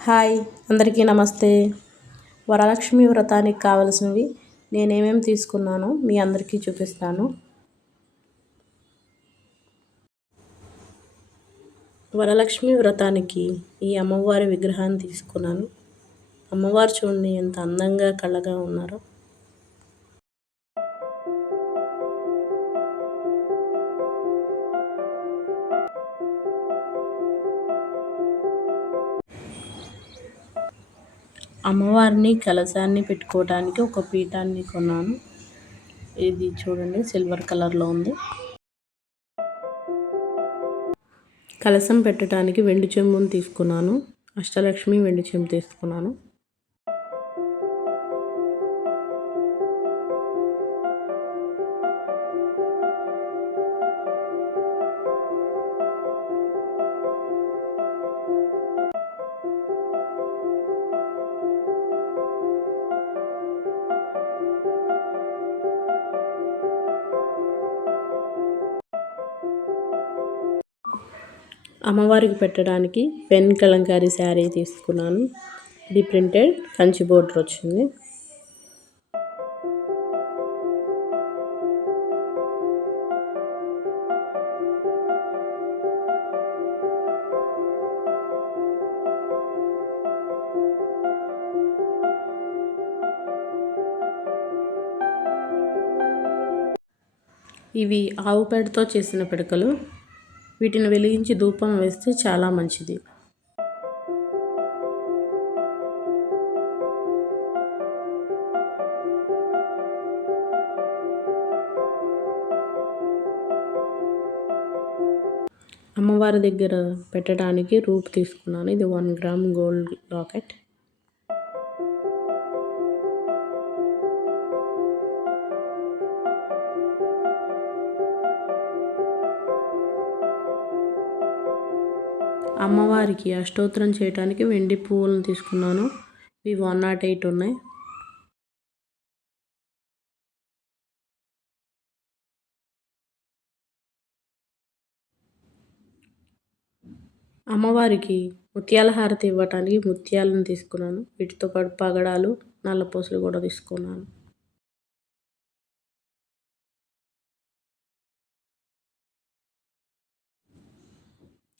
Hi అందరికీ నమస్తే. వరలక్ష్మి వ్రతానికి కావలసినవి నేనేమేమి తీసుకున్నానో మీ అందరికీ చూపిస్తాను. వరలక్ష్మి వ్రతానికి ఈ అమ్మవారి విగ్రహాన్ని తీసుకున్నాను. అమ్మవారు చూడండి ఎంత అందంగా కళగా ఉన్నారో. అమ్మవారిని కలశాన్ని పెట్టుకోవడానికి ఒక పీఠాన్ని కొన్నాను. ఇది చూడండి సిల్వర్ కలర్లో ఉంది. కలశం పెట్టడానికి వెండి చెంబును తీసుకున్నాను. అష్టలక్ష్మి వెండి చెంబు తీసుకున్నాను. అమ్మవారికి పెట్టడానికి పెన్ కలంకారీ శారీ తీసుకున్నాను. ఇది ప్రింటెడ్ కంచి బోర్డర్ వచ్చింది. ఇవి ఆవు పేడతో చేసిన పిడకలు. వీటిని వెలిగించి ధూపం వేస్తే చాలా మంచిది. అమ్మవారి దగ్గర పెట్టడానికి రూప్ తీసుకున్నాను. ఇది 1 గ్రామ్ గోల్డ్ లాకెట్. అమ్మవారికి అష్టోత్తరం చేయడానికి వెండి పువ్వులను తీసుకున్నాను. ఇవి 108 ఉన్నాయి. అమ్మవారికి ముత్యాల హారతి ఇవ్వటానికి ముత్యాలను తీసుకున్నాను. వీటితో పాటు పగడాలు, నల్లపూసలు కూడా తీసుకున్నాను.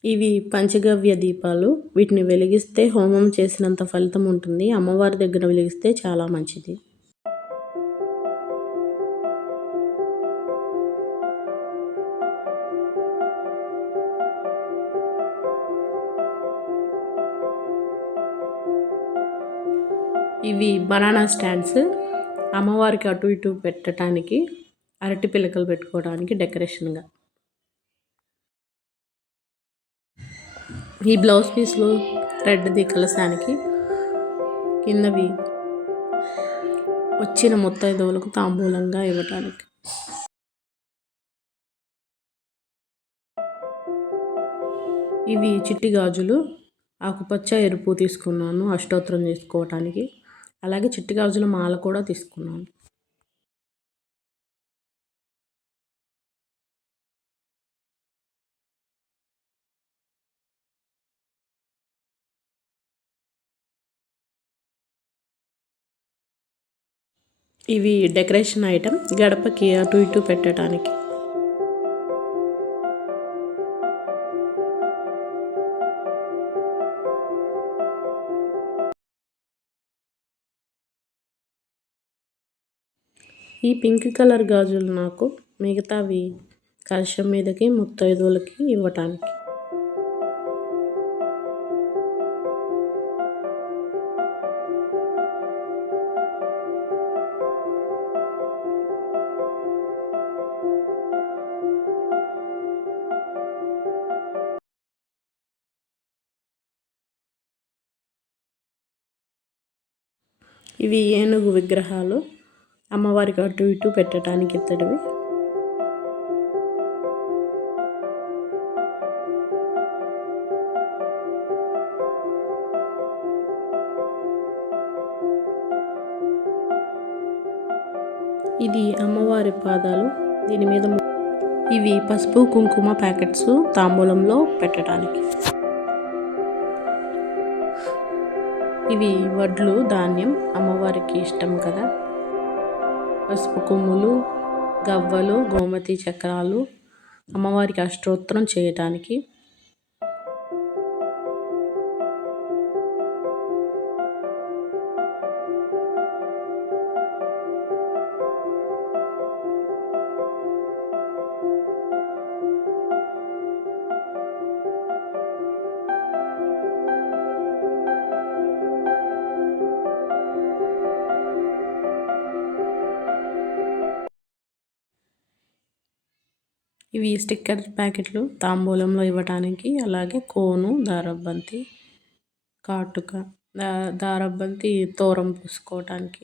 ఇవి పంచగవ్య దీపాలు. వీటిని వెలిగిస్తే హోమం చేసినంత ఫలితం ఉంటుంది. అమ్మవారి దగ్గర వెలిగిస్తే చాలా మంచిది. ఇవి బనానా స్టాండ్స్. అమ్మవారికి అటు ఇటు పెట్టడానికి, అరటి పిలకలు పెట్టుకోవడానికి డెకరేషన్గా. ఈ బ్లౌజ్ పీస్లు రెడ్ది కలశానికి, కిందవి వచ్చిన ముత్తైదువులకు తాంబూలంగా ఇవ్వటానికి. ఇవి చిట్టి గాజులు. ఆకుపచ్చ ఎరుపు తీసుకున్నాను అష్టోత్తరం చేసుకోవటానికి. అలాగే చిట్టి గాజుల మాల కూడా తీసుకున్నాను. ఇవి డెకరేషన్ ఐటెం, గడపకి అటు ఇటు పెట్టడానికి. ఈ పింక్ కలర్ గాజులు నాకు, మిగతావి కలశం మీదకి ముత్తైదువులకి ఇవ్వటానికి. ఇవి ఏనుగు విగ్రహాలు. అమ్మవారికి అటు ఇటు పెట్టడానికి ఇత్తడివి. ఇది అమ్మవారి పాదాలు. దీని మీద ఇవి పసుపు కుంకుమ ప్యాకెట్స్ తాంబూలంలో పెట్టడానికి. ఇవి వడ్లు, ధాన్యం అమ్మవారికి ఇష్టం కదా. పసుపు కొమ్ములు, గవ్వలు, గోమతి చక్రాలు అమ్మవారికి అష్టోత్తరం చేయటానికి. ఇవి స్టిక్కర్ ప్యాకెట్లు తాంబూలంలో ఇవ్వటానికి. అలాగే కోను, దారబంతి, కాటుక, దారబంతి తోరం పూసుకోవటానికి.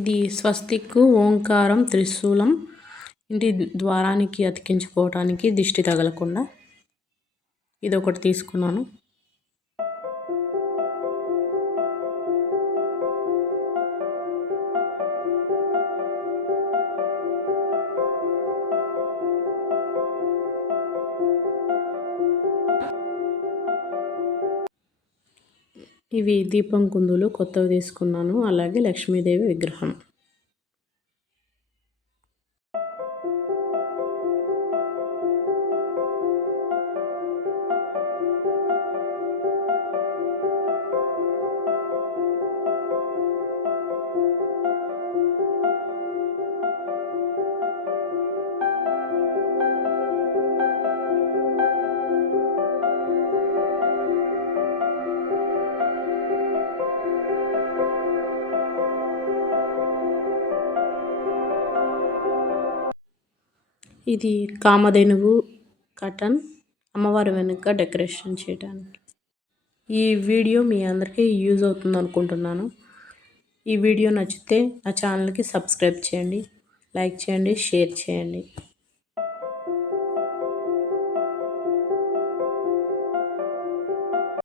ఇది స్వస్తిక్, ఓంకారం, త్రిశూలం ఇంటి ద్వారానికి అతికించుకోవటానికి దిష్టి తగలకుండా. ఇది ఒకటి తీసుకున్నాను. ఇవి దీపం కుందులు కొత్తవి తీసుకున్నాను. అలాగే లక్ష్మీదేవి విగ్రహం. ఇది కామధేనువు కటన్ అమ్మవారి వెనుక డెకరేషన్ చేయడానికి. ఈ వీడియో మీ అందరికీ యూజ్ అవుతుంది అనుకుంటున్నాను. ఈ వీడియో నచ్చితే నా ఛానల్కి సబ్స్క్రైబ్ చేయండి, లైక్ చేయండి, షేర్ చేయండి.